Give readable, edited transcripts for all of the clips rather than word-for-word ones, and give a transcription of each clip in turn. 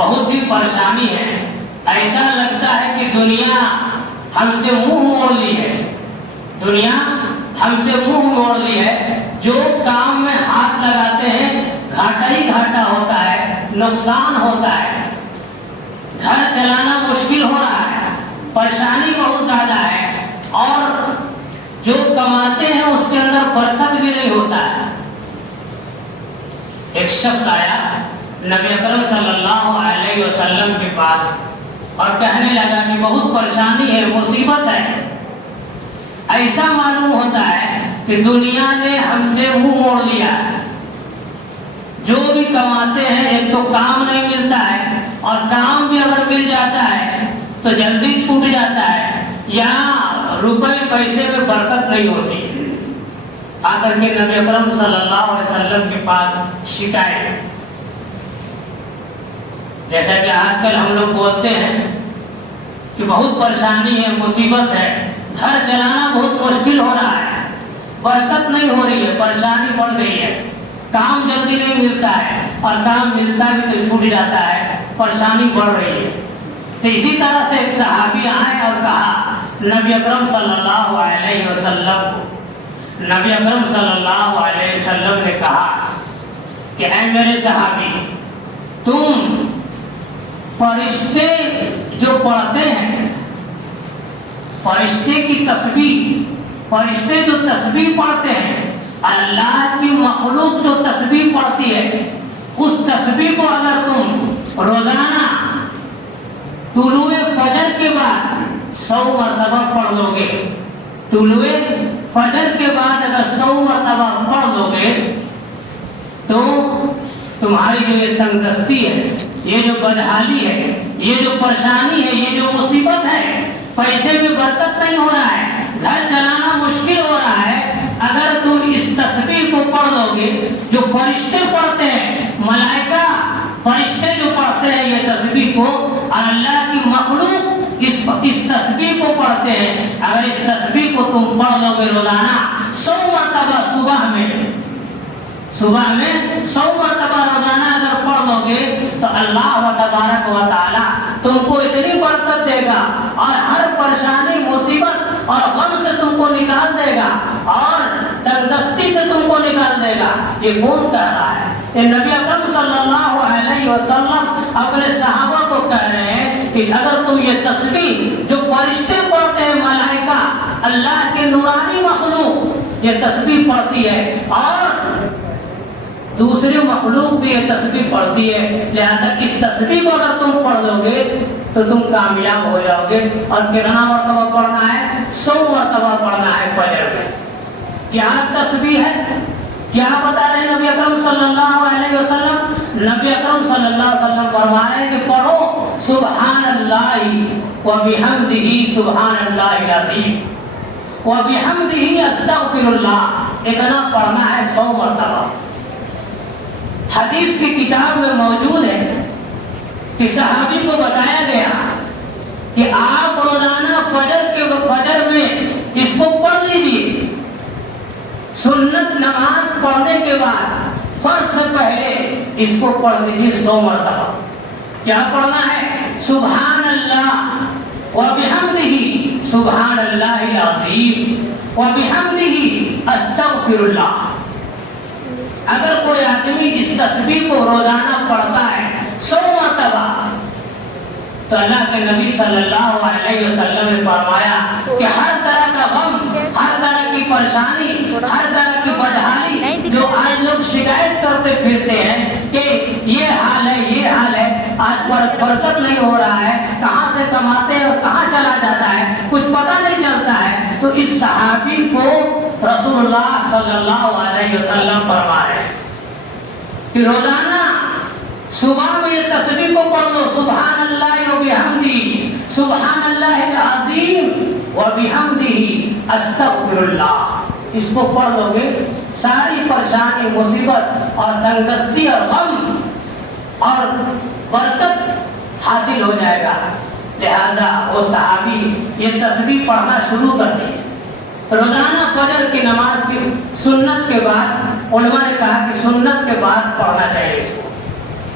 بہت ہی پریشانی ہے. ایسا لگتا ہے کہ دنیا ہم سے منہ موڑ لی ہے. دنیا ہم سے منہ موڑ لی ہے. جو کام میں ہاتھ لگاتے ہیں گھاٹا ہی گھاٹا ہوتا ہے, نقصان ہوتا ہے. گھر چلانا مشکل ہو رہا ہے, پریشانی بہت زیادہ ہے, اور جو کماتے ہیں اس کے اندر برکت بھی نہیں ہوتا ہے. ایک شخص آیا نبی اکرم صلی اللہ علیہ وسلم کے پاس اور کہنے لگا کہ بہت پریشانی ہے, مصیبت ہے. ایسا معلوم ہوتا ہے کہ دنیا نے ہم سے منہ موڑ لیا ہے. جو بھی کماتے ہیں ایک تو کام نہیں ملتا ہے, اور کام بھی اگر مل جاتا ہے تو جلدی چھوٹ جاتا ہے, یا روپے پیسے میں برکت نہیں ہوتی. آ کر کے نبی اکرم صلی اللہ علیہ وسلم کے پاس شکایت, جیسا کہ آج کل ہم لوگ بولتے ہیں کہ بہت پریشانی ہے, مصیبت ہے, گھر چلانا بہت مشکل ہو رہا ہے, برکت نہیں ہو رہی ہے, پریشانی بڑھ گئی ہے, کام جلدی نہیں ملتا ہے, اور کام ملتا بھی تو چھوٹ جاتا ہے, پریشانی بڑھ رہی ہے. تو اسی طرح سے ایک صحابی آئے اور کہا نبی اکرم صلی اللہ علیہ وسلم کو. نبی اکرم صلی اللہ علیہ وسلم نے کہا کہ اے میرے صحابی, تم فرشتے جو پڑھتے ہیں, فرشتے کی تسبیح, فرشتے جو تسبیح پڑھتے ہیں, اللہ کی مخلوق جو تسبیح پڑھتی ہے, اس تسبیح کو اگر تم روزانہ طلوع فجر کے بعد 100 مرتبہ پڑھ لو گے, طلوع فجر کے بعد اگر 100 مرتبہ پڑھ لو گے تو تمہاری جو یہ تنگ دستی ہے, یہ جو بدحالی ہے, یہ جو پریشانی ہے, یہ جو مصیبت ہے, پیسے میں برکت نہیں ہو رہا ہے, گھر چلانا مشکل ہو رہا ہے, اگر تم اس تسبیح کو پڑھ لو گے جو فرشتے پڑھتے ہیں, ملائکہ فرشتے جو پڑھتے ہیں یہ تسبیح کو, اور اللہ کی مخلوق اس تسبیح کو پڑھتے ہیں, اگر اس تسبیح کو تم پڑھ لو گے روزانہ 100 مرتبہ صبح میں 100 مرتبہ روزانہ اگر پڑھ لو گے تو اللہ تبارک و تعالی تم کو اتنی برکت دے گا, اور ہر پریشانی, مصیبت اور غم سے تم کو نکال دے گا, اور تنگدستی سے تم کو نکال دے گا. یہ کون کہہ رہا ہے؟ یہ نبی اکرم صلی اللہ علیہ وسلم اپنے صحابہ کو کہہ رہے ہیں کہ اگر تم یہ تسبیح جو فرشتے پڑھتے ہیں, ملائکہ اللہ کے نورانی مخلوق یہ تسبیح پڑھتی ہے, اور دوسری مخلوق بھی یہ تسبیح پڑھتی ہے, لہذا اس تسبیح کو اگر تم پڑھ لو گے تو تم کامیاب ہو جاؤ گے. اور کتنا مرتبہ پڑھنا ہے؟ 100 مرتبہ پڑھنا ہے فجر میں. کیا تسبیح ہے؟ کیا بتا رہے نبی اکرم صلی اللہ علیہ وسلم؟ نبی اکرم صلی اللہ علیہ وسلم فرما رہے ہیں کہ پڑھو سبحان اللہ و بحمدہ سبحان اللہ العظیم و بحمدہ استغفر اللہ. اتنا پڑھنا ہے 100 مرتبہ. حدیث کی کتاب میں موجود ہے کہ صحابی کو بتایا گیا کہ آپ روزانہ فجر میں اس کو پڑھ لیجیے. سنت نماز پڑھنے کے بعد فرض سے پہلے اس کو پڑھ لیجیے 100 مرتبہ. کیا پڑھنا ہے؟ سبحان اللہ و بحمدہ سبحان اللہ العظیم و بحمدہ استغفر اللہ. اگر کوئی آدمی اس تسبیح کو روزانہ پڑھتا ہے 100 مرتبہ تو اللہ کے نبی صلی اللہ علیہ وسلم نے فرمایا کہ ہر طرح کا غم, ہر طرح کی پریشانی, ہر طرح کی بدحالی جو آج لوگ شکایت کرتے پھرتے ہیں کہ یہ حال ہے, یہ حال ہے, آج برکت نہیں ہو رہا ہے, کہاں سے کماتے ہیں اور کہاں چلا جاتا ہے, کچھ پتہ نہیں چلتا ہے, تو اس صحابی کو رسول اللہ صلی اللہ علیہ وسلم فرما رہے ہیں کہ روزانہ صبح میں یہ تسبیح کو پڑھ لو, سبحان اللہ و بحمدہ سبحان اللہ العظیم و بحمدہ استغفر اللہ. اس کو پڑھ لو گے ساری پریشانی, مصیبت اور تنگدستی اور غم اور برکت حاصل ہو جائے گا. لہذا وہ صحابی یہ تسبیح پڑھنا شروع کر دی. روزانہ فجر کی نماز کی, سنت کے بعد, علماء نے کہا کہ سنت کے بعد پڑھنا چاہیے اس کو.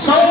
100